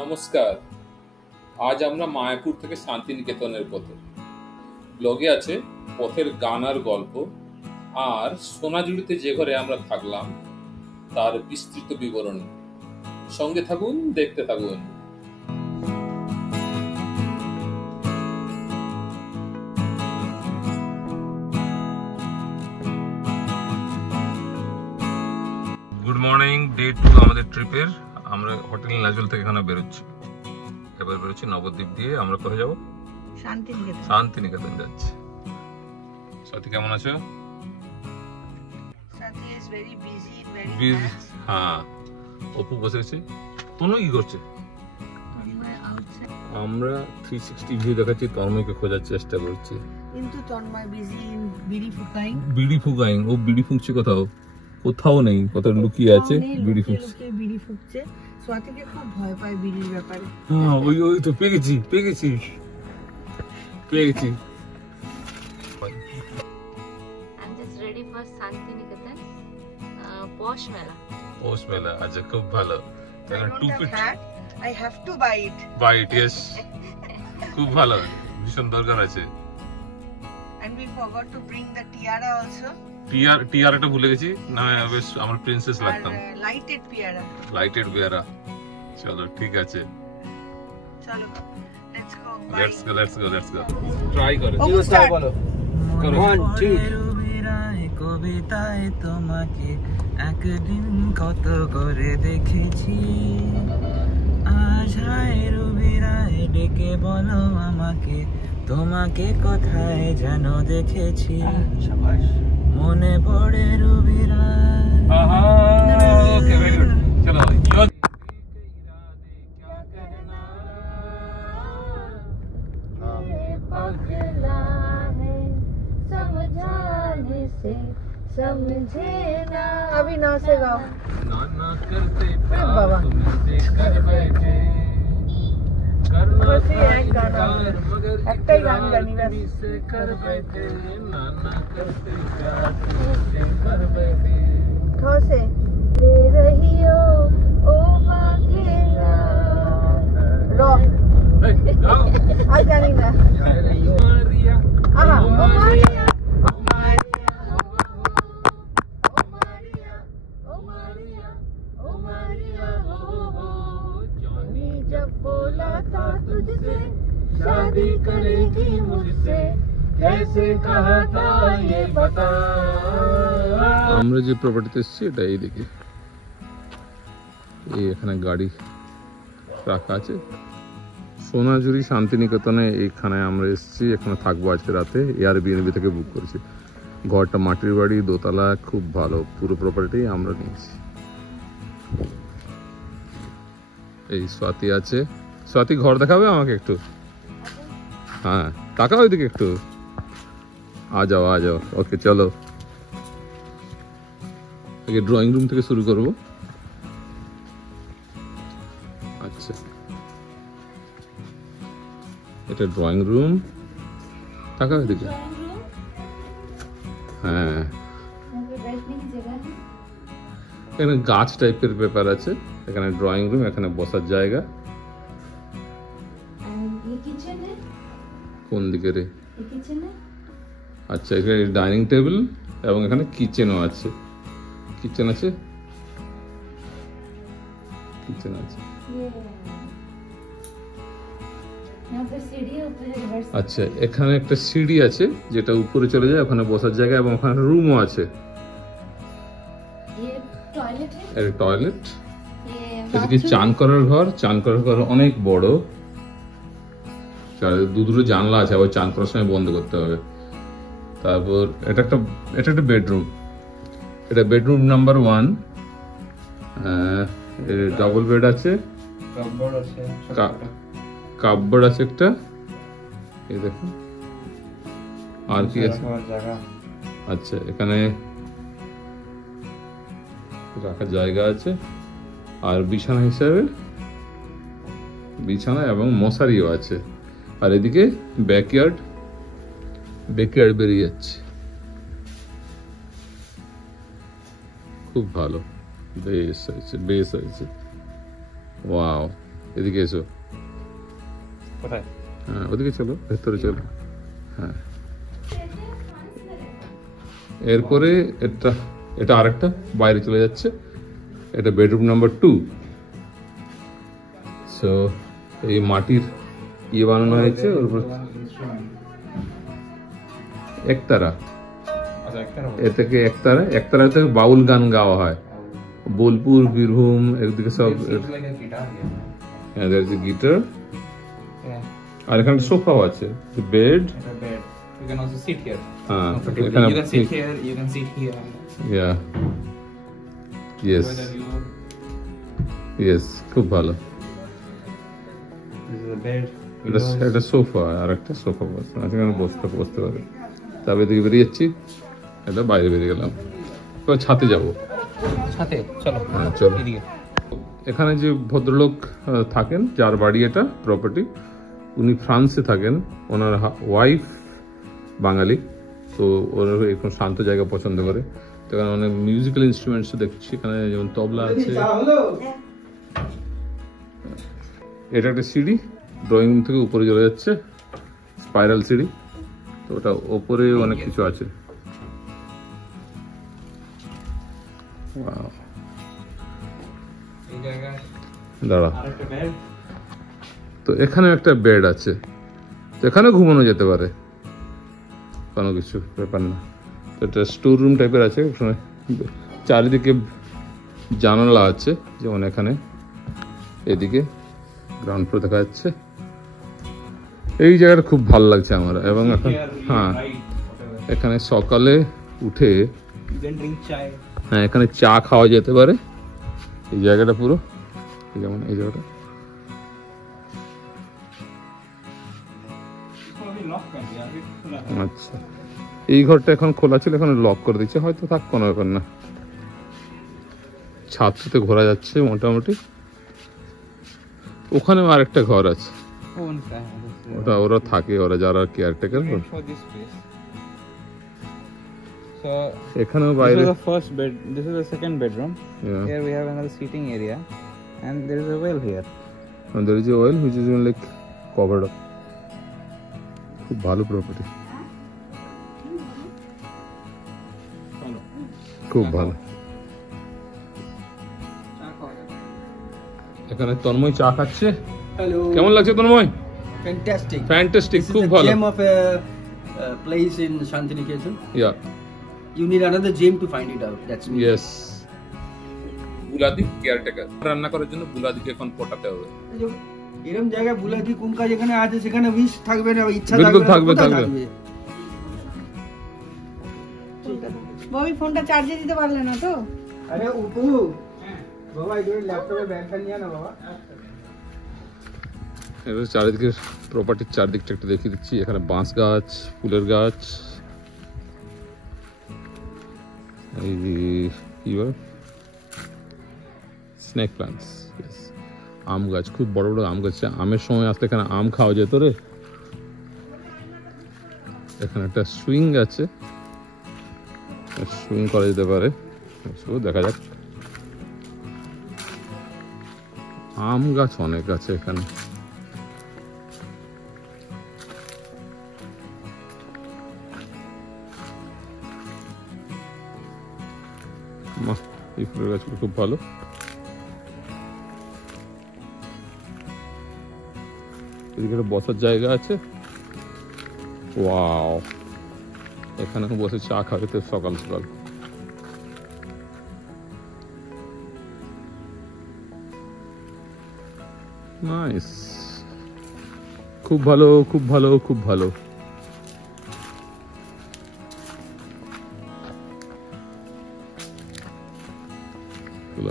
নমস্কার। আজ আমরা মায়াপুর থেকে শান্তিনিকেতনের পথে। ব্লগে আছে পথের গান আর গল্প, আর সোনাঝুরিতে যে ঘরে আমরা থাকলাম তার বিস্তৃত বিবরণী। সঙ্গে থাকুন, দেখতে থাকুন। গুড মর্নিং, ডে 2 আমাদের ট্রিপের। আমরা হোটেল নীলাচল থেকে এখানে বেরোচ্ছি। এবার বেরোচ্ছি নবদ্বীপ দিয়ে। আমরা কোথায় যাবো? শান্তিনিকেতন। শান্তিনিকেতন যাচ্ছি। সাথী কেমন আছো? Sati is very busy, very busy. fast. হ্যাঁ, অপু বসেছে। তনু কি করছে? Tanmay outside. আমরা 360 ভিউ দেখাচ্ছি, তন্ময়কে খোঁজার চেষ্টা করছি। কিন্তু তন্ময় busy in বিড়ি ফুকাইং। বিড়ি ফুকাইং। ও বিড়ি ফুঁকছে কোথাও নেই, কোথাও লুকিয়ে আছে বিড়ি ফুঁকছে। বিড়ি ফুকছে। স্বাতিকে খুব ভয় পায় বিড়ির ব্যাপারে। হ্যাঁ, ওই তো পেয়ে গেছি। I'm just ready for Santiniketan Posh Mela. পোষ মেলা আচ্ছা, খুব ভালো। I don't have hat. I have to buy it. Bite, yes, খুব ভালো, ভীষণ দরকার আছে। And we forgot to bring the tiara also. টিয়ারটা ভুলে গেছি, না বেশ আমরা প্রিন্সেস লাগতাম। Lighted tiara. লাইটেড বিয়ারা। চলো ঠিক আছে, চলো, let's go. Let's go. Try করে বলো। 1 2 কবিতায় তোমাকে একদিন কত করে দেখেছি, আজ হায় রবিরায় ডেকে বলো আমাকে, তোমাকে কোথায় যেন দেখেছি, মনে পড়ে রবিরায়। ওকে, ভেরি গুড। চলো समझे ना अभी ना से गाओ। ना करते बाबा। तुमसे कर बैठे करना बस ये एक गाना। मगर एकटाई गान गानी बस। तुमसे कर बैठे ना करते प्यार तुमसे कर बैठे। ठो से ले रही हो ओ बाकेला रो गाओ आज गानी ना मारिया आहा ओ मारिया जब बोला था तुझसे शादी करेगी मुझसे कैसे कहा था ये बता। আমরা যে প্রপার্টিতে এসেছি এটা এইদিকে, এই এখানে গাড়ি রাখা আছে। সোনাঝুরি শান্তিনিকেতনে এইখানে আমরা এসেছি। এখানে থাকবো আজকে রাতে। এয়ারবিএনবি থেকে বুক করেছি। ঘরটা মাটির বাড়ি, দোতলা, খুব ভালো। পুরো প্রপার্টি আমরা নিয়েছি। এই স্বাতি আছে। স্বাতি ঘর দেখাবে আমাকে একটু? হ্যাঁ, তাকাও ওইদিকে একটু। আ যাও। ওকে চলো, আগে ড্রয়িং রুম থেকে শুরু করব। আচ্ছা, এটা ড্রয়িং রুম। তাকাও ওইদিকে। হ্যাঁ, এখানে গাছ টাইপের ব্যাপার আছে। এখানে ড্রয়িং রুম, এখানে বসার জায়গা। কোন দিকে রে? আচ্ছা, এখানে ডাইনিং টেবিল এবং এখানে কিচেনও আছে। কিচেন আছে। আচ্ছা, এখানে একটা সিঁড়ি আছে যেটা উপরে চলে যায়, ওখানে বসার জায়গা এবং ওখানে রুমও আছে। টয়লেট। এদিকে চান করার ঘর অনেক বড়। দুটো জানলা আছে, আবার চান করার সময় বন্ধ করতে হবে। তারপর এটা একটা বেডরুম। এটা বেডরুম নাম্বার 1। ডাবল বেড আছে, কাপবোর্ড আছে একটা। এই দেখুন, আর কি আছে? আচ্ছা, এখানে রাখার জায়গা আছে। আর বিছানা হিসাবে বিছানা এবং মশারিও আছে। আর এদিকে ব্যাকইয়ার্ড বেরিয়ে যাচ্ছে। খুব ভালো, বেশ হয়েছে। ওয়াও, এদিকে এসো। কোথায়? হ্যাঁ ওদিকে চলো, ভেতরে চলো। হ্যাঁ এরপরে এটা আরেকটা বাইরে চলে যাচ্ছে, এটা বেডরুম নাম্বার 2। সো এই মাটির ইয়ে বানানো হয়েছে, ওর উপর একতারা, এ থেকে একতারাতে বাউল গান গাওয়া হয়। বোলপুর, বীরভূম একদিকে সব। গিটার আর এখানে সোফাও আছে, bed. You can also sit here. এখানে You can sit here, you can sit here. Yeah. Yes. Yes, খুব ভালো। This is a bed. এটা সোফা, আর একটা সোফা এখানে বসতে পারে। তারপরে এদিকে বেরিয়ে যাচ্ছি, এটা বাইরে বেরিয়ে গেলাম। এবার ছাদে যাবো। ছাদে চলো। হ্যাঁ চলো। এদিকে এখানে যে ভদ্রলোক থাকেন, যার বাড়ি এটা প্রপার্টি, উনি ফ্রান্সে থাকেন। ওনার ওয়াইফ বাঙালি, তো ওরা এরকম শান্ত জায়গা পছন্দ করে। তো এখানে অনেক মিউজিক্যাল ইনস্ট্রুমেন্টস দেখছি, এখানে যেমন তবলা আছে। এটা একটা সিঁড়ি, ড্রয়িং রুম থেকে উপরে চলে যাচ্ছে, স্পাইরাল সিঁড়ি। তো ওটা ওপরে অনেক কিছু আছে। এই জায়গায় দাঁড়া, আরেকটা বেড। তো এখানে একটা বেড আছে, তো এখানে ঘুমানো যেতে পারে, কোনো কিছু ব্যাপার না। তো এটা স্টোর রুম টাইপের আছে, ওখানে চারিদিকে জানালা আছে, যেমন এখানে এদিকে গ্রাউন্ড ফ্লোর দেখা যাচ্ছে। এই জায়গাটা খুব ভালো লাগছে আমার। এবং এখন হ্যাঁ এখানে সকালে উঠে হ্যাঁ এখানে চা খাওয়া যেতে পারে। এই জায়গাটা পুরো যেমন এই জায়গাটা আচ্ছা, এই ঘরটা এখন খোলা ছিল, এখন লক করে দিচ্ছে, হয়তো থাক, কোনো ব্যাপার না। ছাদটাতে ঘোরা যাচ্ছে মোটামুটি। ওখানেও আরেকটা ঘর আছে, ওটা ওরা থাকে, ওরা যারা কেয়ারটেকার। এখানেও বাইরে This is the first bed. This is the second bedroom. Here we have another seating area, and there is a well here. And there is a well which is even like covered up. খুব ভালো property, খুব ভালো। এখানে তন্ময় চা খাচ্ছে। Hello. কেমন লাগছে Tanmoy? Fantastic. Fantastic, This খুব is the ভালো। gem of a place in Shantiniketan. Yeah. You need another gem to find it out. That's me. Yes. বুলাদি কেয়ারটেকার, রান্না করার জন্য বুলাদিকে এখন পটাতে হবে। এরকম জায়গায় বুলাদি কুমকা যেখানে আছে সেখানে উইশ থাকবে না, ইচ্ছা বিলকুল থাকবে থাকবে, না, থাকবে। ববি ফোনটা চার্জে দিতে পারলে না তো? আরে উপু বাবা এগুলো ল্যাপটপে ব্যাগটা নিয়ে না বাবা। এবার চারিদিকে প্রপার্টির চারদিকটা একটু দেখিয়ে দিচ্ছি। এখানে বাঁশ গাছ, ফুলের গাছ, এই কি বলে স্নেক প্লান্টস, আম গাছ, খুব বড় বড় আম গাছ। আমের সময় আসলে এখানে আম খাওয়া যেত রে। এখানে একটা সুইং আছে, সুইং করা যেতে পারে, দেখা যাক। আম গাছ অনেক আছে এখানে। এই ফুলের গাছগুলো খুব ভালো। এদিকে একটা বসার জায়গা আছে। ওয়াও, এখানে বসে চা খাবে তো সকাল সকাল। নাইস, খুব ভালো, খুব ভালো, খুব ভালো।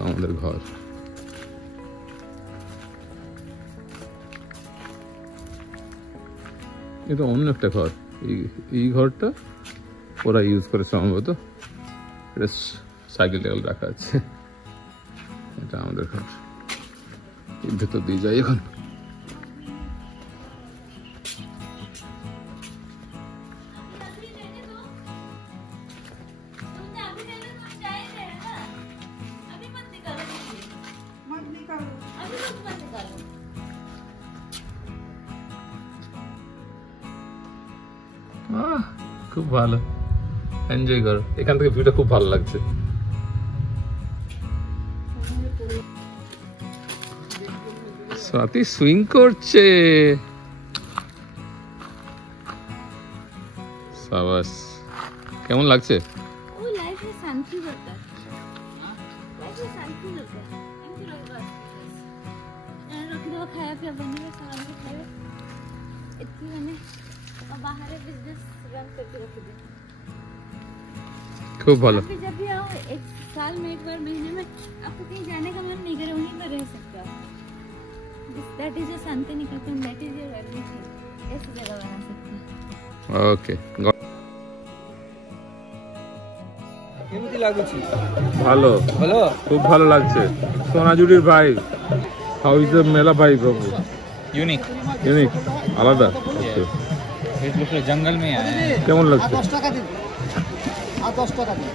আমাদের ঘর। এটা অন্য একটা ঘর। এই ঘরটা ওরা ইউজ করে সম্ভবত, এটা সাইকেল টাইকেল রাখা আছে। এটা আমাদের ঘর, ভেতর দিয়ে যাই এখন। খুব ভালো, এনজয় করো। এখান থেকে ভিউটা খুব ভালো লাগছে। স্বাতি সুইং করছে, সাবাস। কেমন লাগছে? वो लाइफ में शांति होता है, लाइफ में शांति होता है। एमती रहबा रखी दो खाया पिया बनेगा सामान के खाए इतनी मैंने बाहर बिजनेस रन करके रख दे। খুব ভালো। आप जब भी आओ एक साल में एक बार महीने में आपको कहीं जाने का मन नहीं करे, वहीं पर रह सकते हो। That is your Shanti Niketan, that is your everything. ऐसी जगह बना सकते हैं। ওকে, কেমতি লাগুଛି? ভালো ভালো, খুব ভালো লাগছে। সোনাঝুরির ভাইব, হাউ ইজ দ্য মেলা ভাইব? यूनिक ইউনিক, আলাদা। दूसरे जंगल में आए हैं। কেমন লাগছে? 10 টাকা দিন, আর 10 টাকা দিন।